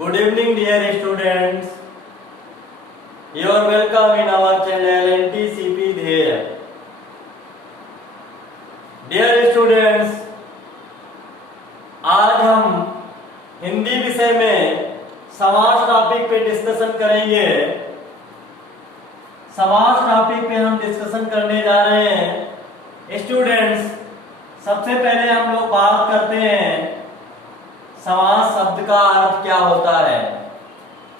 Good evening, dear students. You are welcome in our channel NTCP Dheya. Dear students, आज हम हिंदी विषय में समास टॉपिक पे डिस्कशन करेंगे। समास टॉपिक पे हम डिस्कशन करने जा रहे हैं। स्टूडेंट्स, सबसे पहले हम लोग बात करते हैं समास शब्द का अर्थ क्या होता है।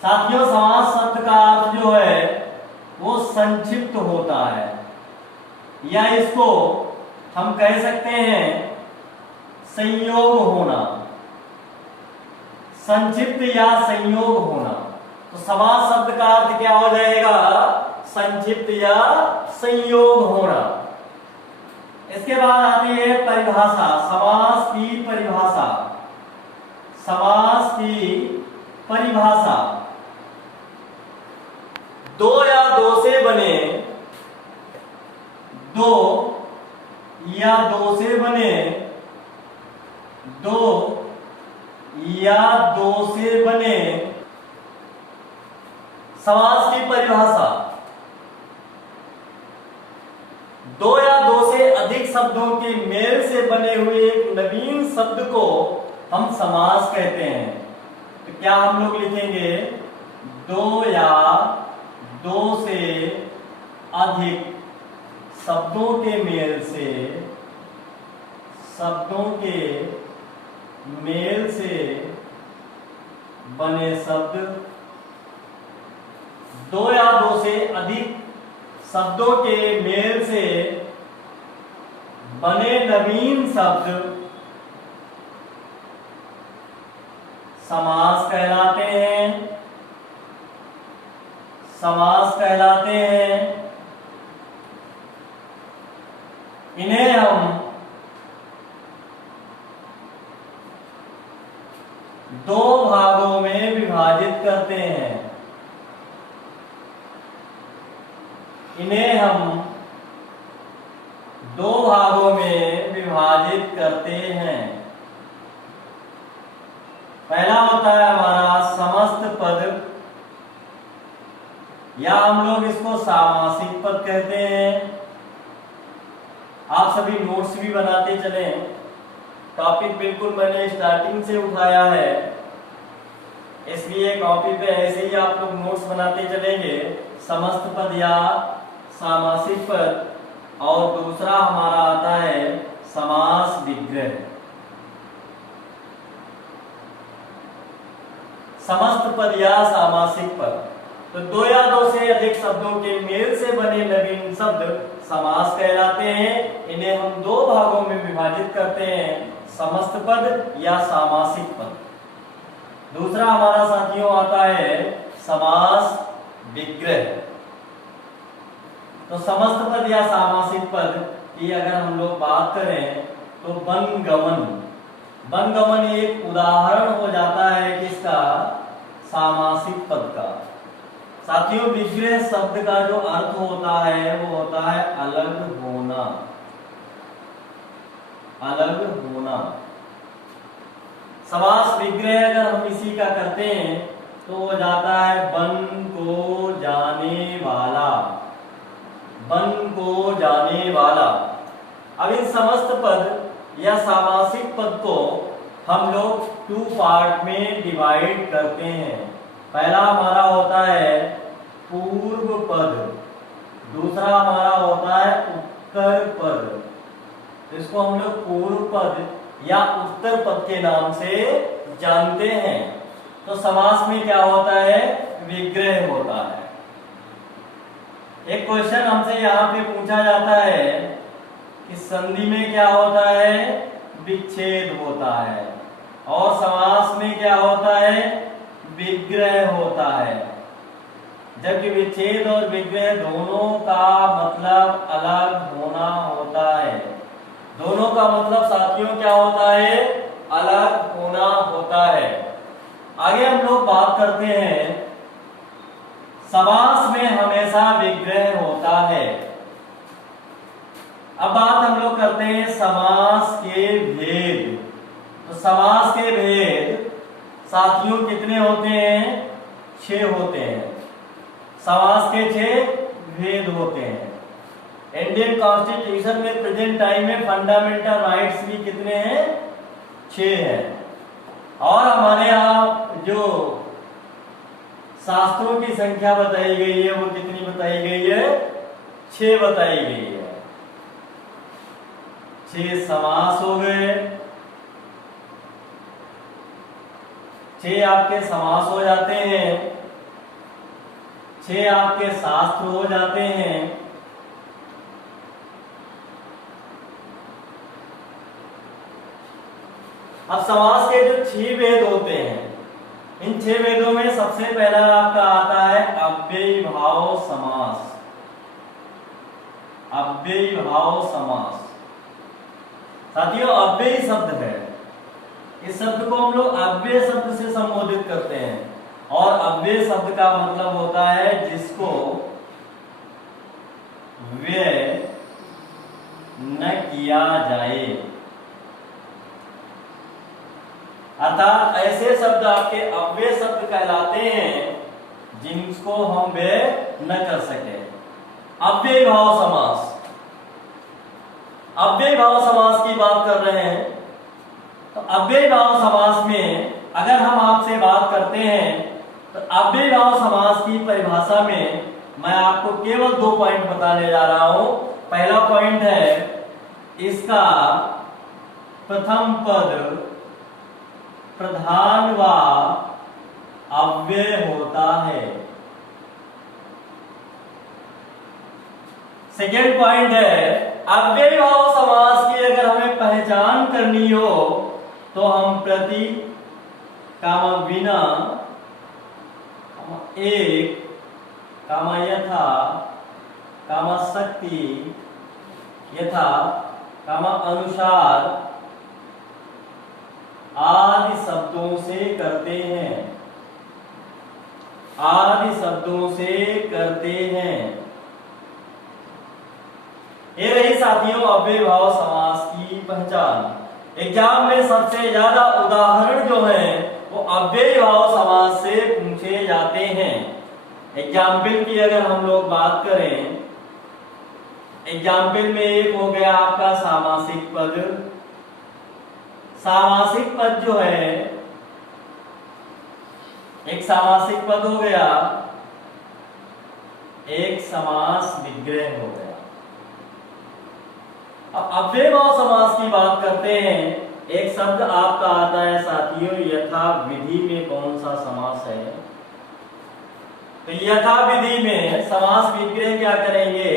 साथियों, समास शब्द का अर्थ जो है वो संक्षिप्त होता है, या इसको हम कह सकते हैं संयोग होना, संक्षिप्त या संयोग होना। तो समास शब्द का अर्थ क्या हो जाएगा? संक्षिप्त या संयोग होना। इसके बाद आती है परिभाषा, समास की परिभाषा। समास की परिभाषा, दो या दो से बने, दो या दो से बने, दो या दो से बने समास की परिभाषा। दो या दो से अधिक शब्दों के मेल से बने हुए एक नवीन शब्द को हम समास कहते हैं। तो क्या हम लोग लिखेंगे? दो या दो से अधिक शब्दों के मेल से, शब्दों के मेल से बने शब्द, दो या दो से अधिक शब्दों के मेल से बने नवीन शब्द समास कहलाते हैं। समास कहलाते हैं। इन्हें हम दो भागों में विभाजित करते हैं। इन्हें हम दो भागों में विभाजित करते हैं। पहला होता है हमारा समस्त पद, या हम लोग इसको सामासिक पद कहते हैं। आप सभी नोट्स भी बनाते चले, टॉपिक बिल्कुल मैंने स्टार्टिंग से उठाया है, इसलिए कॉपी पे ऐसे ही आप लोग नोट्स बनाते चलेंगे। समस्त पद या सामासिक पद, और दूसरा हमारा आता है समास विग्रह। समस्त पद या सामासिक पद, तो दो या दो से अधिक शब्दों के मेल से बने नवीन शब्द समास कहलाते हैं। इन्हें हम दो भागों में विभाजित करते हैं, समस्त पद या सामासिक पद। दूसरा हमारा साथियों आता है समास विग्रह। तो समस्त पद या सामासिक पद की अगर हम लोग बात करें तो वनगमन, वनगमन एक उदाहरण हो जाता है किसका? सामासिक पद का। साथियों, विग्रह शब्द का जो अर्थ होता है वो होता है अलग होना, अलग होना। समास विग्रह अगर हम इसी का करते हैं तो हो जाता है वन को जाने वाला, वन को जाने वाला। अब इन समस्त पद या सामासिक पद को हम लोग टू पार्ट में डिवाइड करते हैं। पहला हमारा होता है पूर्व पद, दूसरा हमारा होता है उत्तर पद। इसको हम लोग पूर्व पद या उत्तर पद के नाम से जानते हैं। तो समास में क्या होता है? विग्रह होता है। एक क्वेश्चन हमसे यहाँ पे पूछा जाता है कि संधि में क्या होता है? विच्छेद होता है, और समास में क्या होता है? विग्रह होता है। जबकि विच्छेद और विग्रह दोनों का मतलब अलग होना होता है। दोनों का मतलब साथियों क्या होता है? अलग होना होता है। आगे हम लोग बात करते हैं, समास में हमेशा विग्रह होता है। अब बात हम लोग करते हैं समास के भेद। तो समास के भेद साथियों कितने होते हैं? 6 होते हैं। समास के 6 भेद होते हैं। इंडियन कॉन्स्टिट्यूशन में प्रेजेंट टाइम में फंडामेंटल राइट्स भी कितने हैं? 6 हैं। और हमारे यहाँ जो शास्त्रों की संख्या बताई गई है वो कितनी बताई गई है? 6 बताई गई है। 6 समास हो गए, 6 आपके समास हो जाते हैं, 6 आपके शास्त्र हो जाते हैं। अब समास के जो 6 भेद होते हैं, इन 6 भेदों में सबसे पहला आपका आता है अव्ययी भाव समास। अव्ययी भाव समास साथियों अव्ययी शब्द है। इस शब्द को हम लोग अव्यय शब्द से संबोधित करते हैं, और अव्यय शब्द का मतलब होता है जिसको व्यय न किया जाए। अर्थात ऐसे शब्द आपके अव्यय शब्द कहलाते हैं जिनको हम व्यय न कर सके। अव्ययी भाव समास, अव्ययी भाव समास की बात कर रहे हैं। तो अव्ययी भाव समास में अगर हम आपसे बात करते हैं तो अव्ययी भाव समास की परिभाषा में मैं आपको केवल 2 पॉइंट बताने जा रहा हूं। पहला पॉइंट है इसका प्रथम पद प्रधान व अव्यय होता है। सेकेंड पॉइंट है अव्ययी भाव समास की अगर हमें पहचान करनी हो तो हम प्रति कामा बिना एक कामा यथा कामा शक्ति यथा कामा अनुसार आदि शब्दों से करते हैं। आदि शब्दों से करते हैं। ये रही साथियों अव्ययी भाव समास की पहचान। एग्जाम में सबसे ज्यादा उदाहरण जो है वो अव्ययी भाव समास से पूछे जाते हैं। एग्जाम्पल की अगर हम लोग बात करें, एग्जाम्पल में एक हो गया आपका सामासिक पद। सामासिक पद जो है एक सामासिक पद हो गया, एक समास विग्रह हो गया। अब अव्ययी भाव समास की बात करते हैं। एक शब्द आपका आता है साथियों यथा विधि में कौन सा समास है? तो यथा विधि में समास विग्रह क्या करेंगे?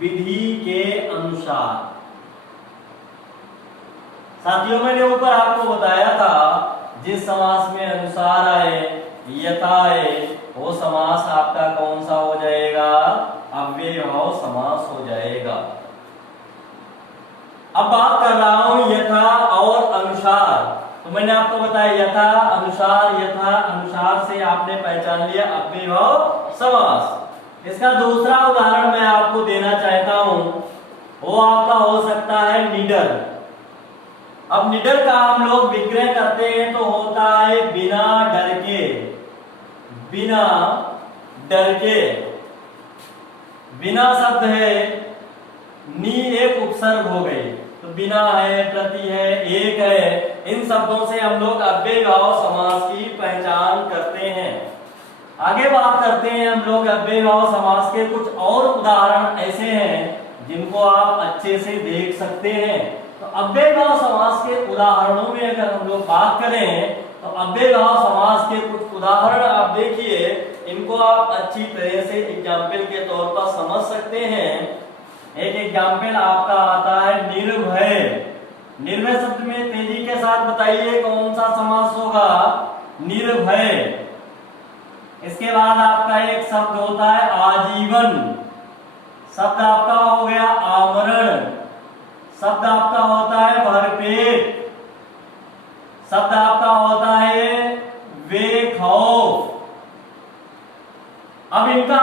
विधि के अनुसार। साथियों मैंने ऊपर आपको बताया था जिस समास में अनुसार आए यथा आए वो समास आपका कौन सा हो जाएगा? अव्ययी भाव समास हो जाएगा। अब बात कर रहा हूं यथा और अनुसार। तो मैंने आपको बताया यथा अनुसार से आपने पहचान लिया अव्ययी भाव समास। इसका दूसरा उदाहरण मैं आपको देना चाहता हूं, वो आपका हो सकता है निडर। अब निडर का हम लोग विग्रह करते हैं तो होता है बिना डर के। बिना डर के, बिना शब्द है, नी एक उपसर्ग हो गई, तो बिना है, प्रति है, एक है, इन शब्दों से हम लोग अव्ययी भाव समास की पहचान करते हैं। आगे बात करते हैं हम लोग अव्ययी भाव समास के कुछ और उदाहरण ऐसे हैं जिनको आप अच्छे से देख सकते हैं। तो अव्ययी भाव समास के उदाहरणों में अगर हम लोग बात करें तो अव्ययी भाव समास के कुछ उदाहरण आप देखिए, इनको आप अच्छी तरह से एग्जाम्पल के तौर पर समझ सकते हैं। एक एग्जाम्पल आपका आता है निर्भय। निर्भय शब्द में तेजी के साथ बताइए कौन सा समास होगा? निर्भय। इसके बाद आपका एक शब्द होता है आजीवन। शब्द आपका हो गया आमरण। शब्द आपका होता है भरपेट। शब्द आपका होता है बेखौफ। अब इनका